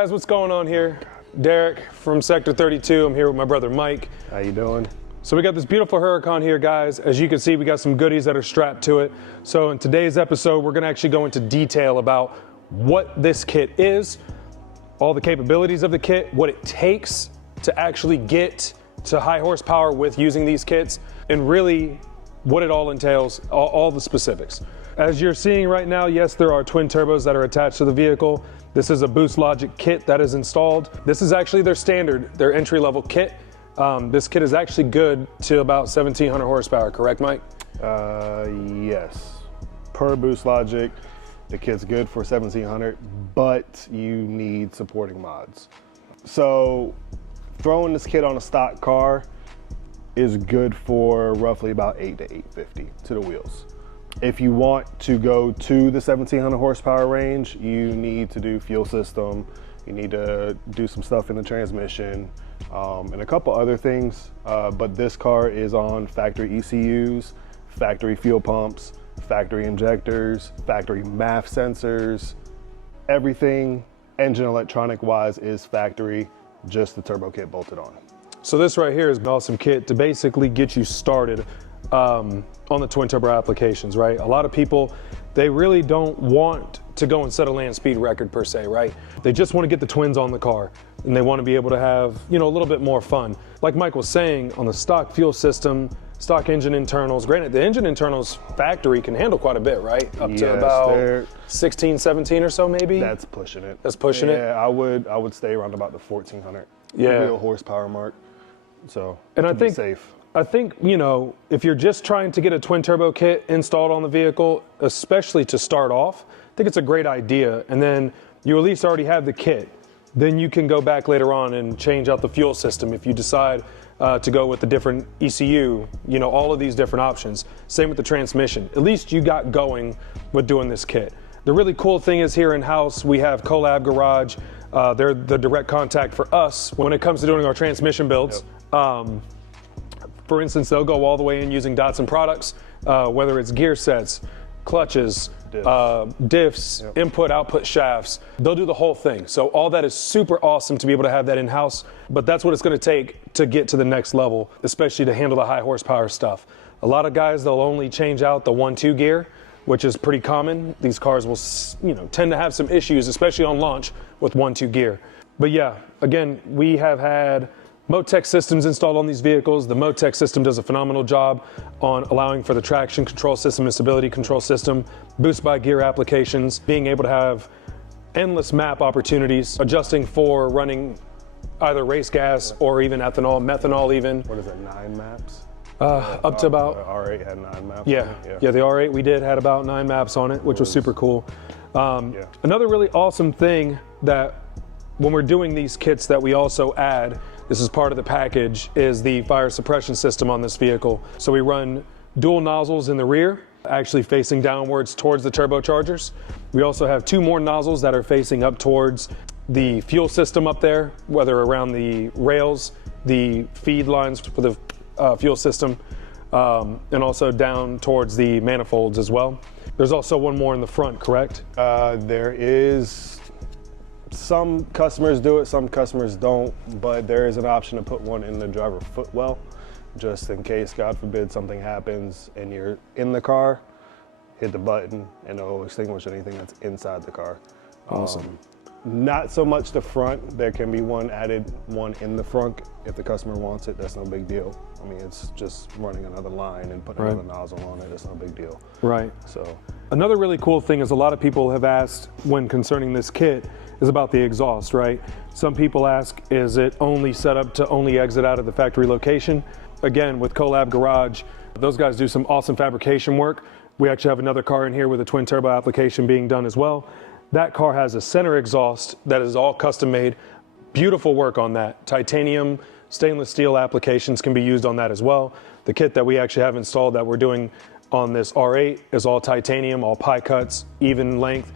guys, what's going on here? Derek from Sector 32. I'm here with my brother Mike. How you doing? So we got this beautiful Huracan here, guys. As you can see, we got some goodies that are strapped to it. So in today's episode, we're gonna actually go into detail about what this kit is, all the capabilities of the kit, what it takes to actually get to high horsepower with using these kits, and really what it all entails, all the specifics. As you're seeing right now, yes, there are twin turbos that are attached to the vehicle. This is a Boost Logic kit that is installed. This is actually their standard, their entry-level kit. This kit is actually good to about 1,700 horsepower, correct, Mike? Yes. Per Boost Logic, the kit's good for 1,700, but you need supporting mods. So throwing this kit on a stock car is good for roughly about 8 to 850 to the wheels. If you want to go to the 1,700 horsepower range, you need to do fuel system, you need to do some stuff in the transmission, and a couple other things, but this car is on factory ECUs, factory fuel pumps, factory injectors, factory MAF sensors. Everything engine electronic wise is factory, just the turbo kit bolted on. So this right here is an awesome kit to basically get you started on the twin turbo applications, right? A lot of people, they really don't want to go and set a land speed record per se, right? They just want to get the twins on the car and they want to be able to have, you know, a little bit more fun. Like Mike was saying, on the stock fuel system, stock engine internals, granted the engine internals factory can handle quite a bit, right? Up to about 16, 17 or so maybe? That's pushing it. That's pushing it? Yeah, I would stay around about the 1,400 real horsepower mark. So, and I think safe. I think, you know, if you're just trying to get a twin turbo kit installed on the vehicle, especially to start off, I think it's a great idea. And then you at least already have the kit. Then you can go back later on and change out the fuel system if you decide to go with the different ECU, you know, all of these different options. Same with the transmission. At least you got going with doing this kit. The really cool thing is here in-house, we have Collab Garage. They're the direct contact for us when it comes to doing our transmission builds. Yep. For instance, they'll go all the way in using Datsun products, whether it's gear sets, clutches, diffs, yep, input, output shafts. They'll do the whole thing. So all that is super awesome to be able to have that in-house, but that's what it's gonna take to get to the next level, especially to handle the high horsepower stuff. A lot of guys, they'll only change out the 1-2 gear, which is pretty common. These cars will, you know, tend to have some issues, especially on launch with 1-2 gear. But yeah, again, we have had Motec systems installed on these vehicles. The Motec system does a phenomenal job on allowing for the traction control system and stability control system, boost by gear applications, being able to have endless map opportunities, adjusting for running either race gas or even ethanol, methanol even. What is it, 9 maps? Up to about... R8 had 9 maps. Yeah, the R8 we did had about 9 maps on it, which was super cool. Another really awesome thing that when we're doing these kits that we also add, this is part of the package, is the fire suppression system on this vehicle. So we run dual nozzles in the rear, actually facing downwards towards the turbochargers. We also have 2 more nozzles that are facing up towards the fuel system up there, whether around the rails, the feed lines for the fuel system, and also down towards the manifolds as well. There's also 1 more in the front, correct? There is. Some customers do it, some customers don't, but there is an option to put 1 in the driver footwell, just in case, God forbid, something happens and you're in the car, hit the button and it'll extinguish anything that's inside the car. Awesome. Not so much the front. There can be 1 added, 1 in the front. If the customer wants it, that's no big deal. I mean, it's just running another line and putting another nozzle on it. That's no big deal. Right. So another really cool thing is a lot of people have asked when concerning this kit is about the exhaust, right? Some people ask, is it only set up to only exit out of the factory location? Again, with Collab Garage, those guys do some awesome fabrication work. We actually have another car in here with a twin turbo application being done as well. That car has a center exhaust that is all custom made. Beautiful work on that. Titanium, stainless steel applications can be used on that as well. The kit that we actually have installed that we're doing on this R8 is all titanium, all pie cuts, even length.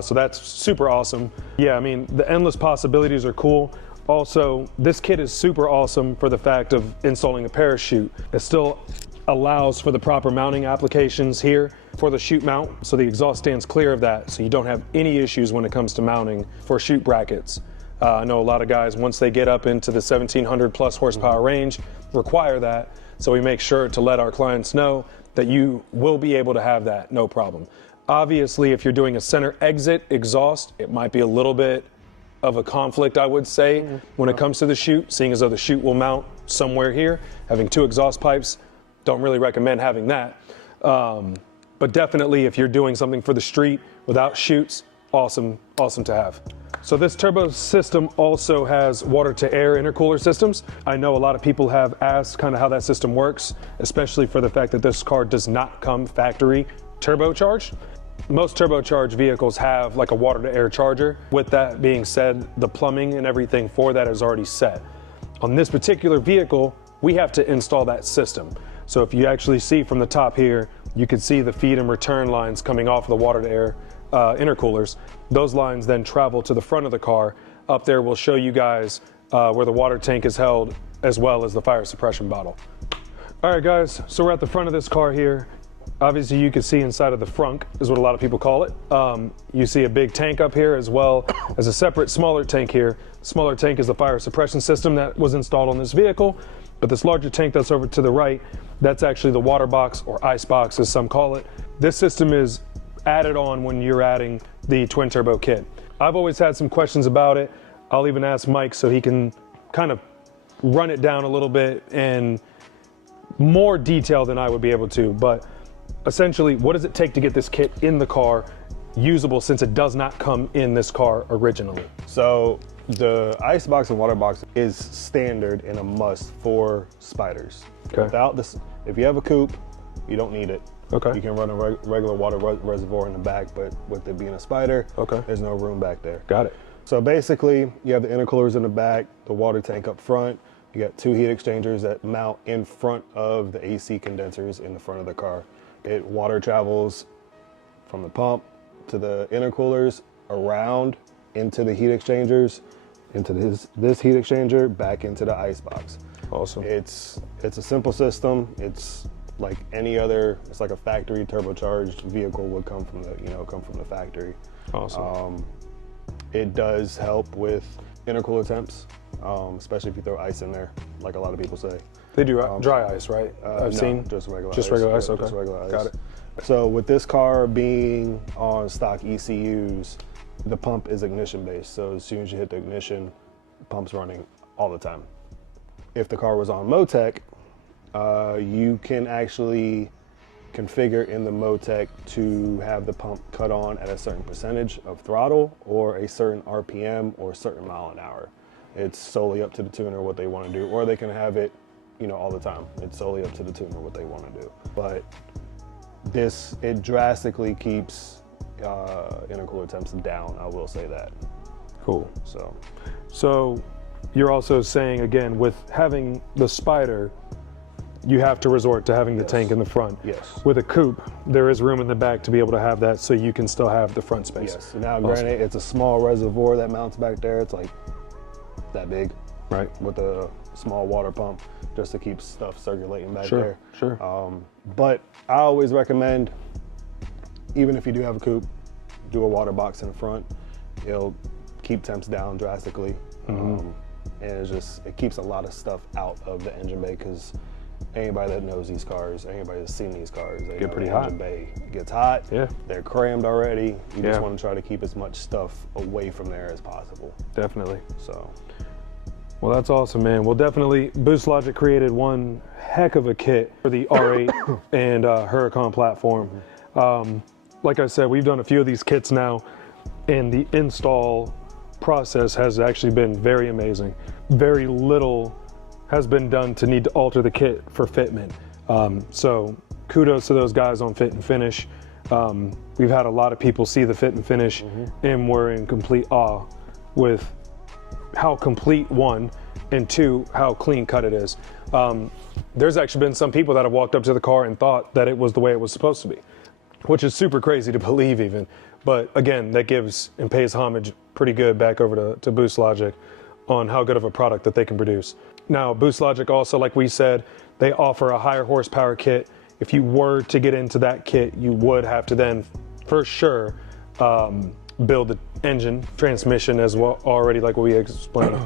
So that's super awesome. Yeah, I mean, the endless possibilities are cool. Also, this kit is super awesome for the fact of installing a parachute. It still allows for the proper mounting applications here for the chute mount, so the exhaust stands clear of that, so you don't have any issues when it comes to mounting for chute brackets. I know a lot of guys, once they get up into the 1700 plus horsepower range, require that. So we make sure to let our clients know that you will be able to have that, no problem. Obviously, if you're doing a center exit exhaust, it might be a little bit of a conflict, I would say, when it comes to the chute, seeing as though the chute will mount somewhere here. Having 2 exhaust pipes, don't really recommend having that. But definitely, if you're doing something for the street without chutes, awesome to have. So this turbo system also has water to air intercooler systems. I know a lot of people have asked kind of how that system works, especially for the fact that this car does not come factory turbocharged. Most turbocharged vehicles have like a water to air charger. With that being said, the plumbing and everything for that is already set. On this particular vehicle, we have to install that system. So if you actually see from the top here, you can see the feed and return lines coming off the water to air intercoolers. Those lines then travel to the front of the car. Up there we'll show you guys where the water tank is held, as well as the fire suppression bottle. All right guys, so we're at the front of this car here. Obviously you can see inside of the frunk is what a lot of people call it. You see a big tank up here, as well as a separate smaller tank here. Smaller tank is the fire suppression system that was installed on this vehicle, but this larger tank that's over to the right, that's actually the water box, or ice box as some call it. This system is added on when you're adding the twin turbo kit. I've always had some questions about it. I'll even ask Mike so he can kind of run it down a little bit in more detail than I would be able to. But essentially, what does it take to get this kit in the car usable, since it does not come in this car originally? So the ice box and water box is standard and a must for spiders. Okay. Without this, if you have a coupe, you don't need it. Okay. You can run a regular water reservoir in the back, but with it being a spider, okay, there's no room back there. Got it. So basically, you have the intercoolers in the back, the water tank up front. You got 2 heat exchangers that mount in front of the AC condensers in the front of the car. Water travels from the pump to the intercoolers, around into the heat exchangers, into this heat exchanger, back into the ice box. Awesome. It's a simple system. It's like any other. It's like a factory turbocharged vehicle would come from the factory. Awesome. It does help with intercooler temps, especially if you throw ice in there, like a lot of people say. They do dry ice, right? I've seen just regular just ice. regular ice. Yeah, Okay, just regular ice. Got it. So with this car being on stock ECUs, the pump is ignition based. So as soon as you hit the ignition, the pump's running all the time. If the car was on Motec, you can actually configure in the Motec to have the pump cut on at a certain percentage of throttle, or a certain RPM, or a certain mile an hour. It's solely up to the tuner what they want to do, or they can have it, all the time. It's solely up to the tuner what they want to do. But it drastically keeps intercooler temps down, I will say that. Cool. So you're also saying, again, with having the spider, you have to resort to having the tank in the front. Yes. With a coupe, there is room in the back to be able to have that, so you can still have the front space. Yes. Now, granted, it's a small reservoir that mounts back there. It's like that big, right? With a small water pump, just to keep stuff circulating back Sure, there. Sure. But I always recommend, even if you do have a coupe, do a water box in the front. It'll keep temps down drastically. And it keeps a lot of stuff out of the engine bay, because anybody that knows these cars, anybody that's seen these cars, they get know pretty the hot. engine bay gets hot. Yeah. They're crammed already. You just Yeah. want to try to keep as much stuff away from there as possible. Definitely. So. Well, that's awesome, man. Well, definitely, Boost Logic created one heck of a kit for the R8 and Huracan platform. Like I said, we've done a few of these kits now, and the install process has actually been very amazing. Very little has been done to need to alter the kit for fitment. So kudos to those guys on Fit and Finish. We've had a lot of people see the Fit and Finish, and we're in complete awe with how complete, one, and two, how clean cut it is. There's actually been some people that have walked up to the car and thought that it was the way it was supposed to be, which is super crazy to believe even. But again, that gives and pays homage pretty good back over to Boost Logic on how good of a product that they can produce. Now, Boost Logic also, like we said, they offer a higher horsepower kit. If you were to get into that kit, you would have to then, for sure, build the engine, transmission as well already, like what we explained.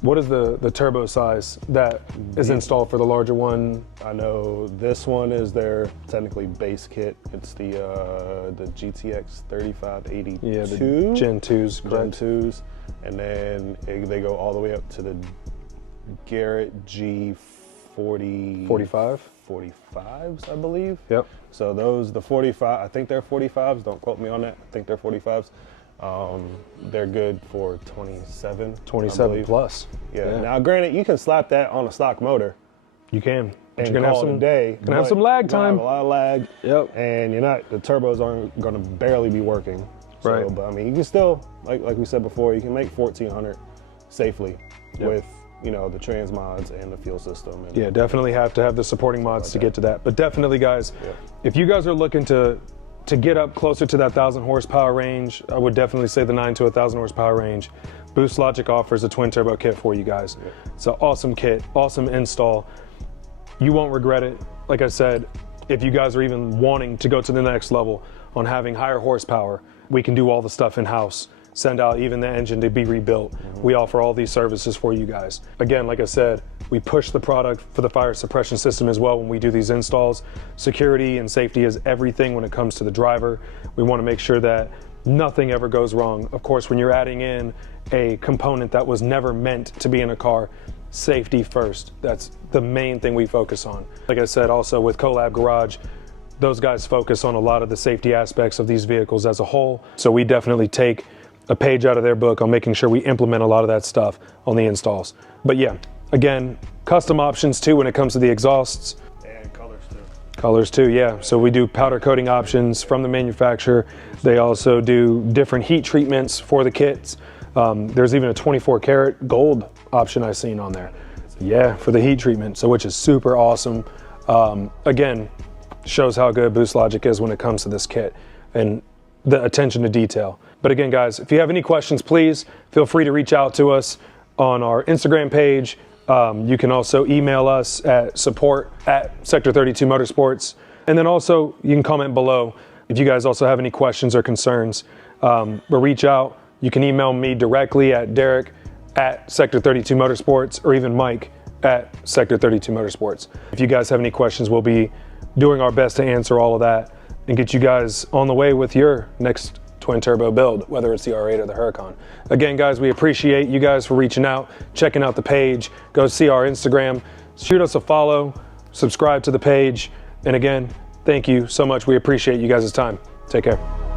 What is the turbo size that is installed for the larger one? I know this one is their technically base kit. It's the GTX 3582. Yeah, the Gen 2s, correct. Gen 2s. And then they go all the way up to the Garrett G40. 45? 45s, I believe. Yep. So those, the 45, I think they're 45s. Don't quote me on that. I think they're 45s. They're good for 27. 27 plus. Yeah. Now, granted, you can slap that on a stock motor. You can. But And you're gonna have call it some a day. Gonna have some lag you're gonna time. have a lot of lag. Yep. And the turbos aren't gonna barely be working. So, Right. But I mean, you can still, like we said before, you can make 1400 safely with, the trans mods and the fuel system. And Yeah, definitely have to have the supporting mods to get to that. But definitely, guys, if you guys are looking to get up closer to that 1,000 horsepower range, I would definitely say the 9 to 1,000 horsepower range. Boost Logic offers a twin turbo kit for you guys. It's an awesome kit, awesome install. You won't regret it. Like I said, if you guys are even wanting to go to the next level on having higher horsepower, we can do all the stuff in-house. Send out even the engine to be rebuilt. We offer all these services for you guys. Again, like I said, we push the product for the fire suppression system as well when we do these installs. Security and safety is everything when it comes to the driver. We want to make sure that nothing ever goes wrong. Of course, when you're adding in a component that was never meant to be in a car, safety first. That's the main thing we focus on. Like I said, also with Collab Garage, those guys focus on a lot of the safety aspects of these vehicles as a whole. So we definitely take a page out of their book on making sure we implement a lot of that stuff on the installs. But yeah, again, custom options too when it comes to the exhausts. And colors too. Colors too, yeah. So we do powder coating options from the manufacturer. They also do different heat treatments for the kits. There's even a 24 karat gold option I've seen on there. Yeah, for the heat treatment, so which is super awesome. Again, shows how good Boost Logic is when it comes to this kit and the attention to detail. But again, guys, if you have any questions, please feel free to reach out to us on our Instagram page. You can also email us at support@Sector32Motorsports. And then also you can comment below if you guys also have any questions or concerns. But reach out. You can email me directly at Derek@Sector32Motorsports or even Mike at Sector32Motorsports. If you guys have any questions, we'll be doing our best to answer all of that and get you guys on the way with your next twin turbo build, whether it's the R8 or the Huracan. Again, guys, we appreciate you guys for reaching out, checking out the page. Go see our Instagram, shoot us a follow, subscribe to the page. And again, thank you so much. We appreciate you guys' time. Take care.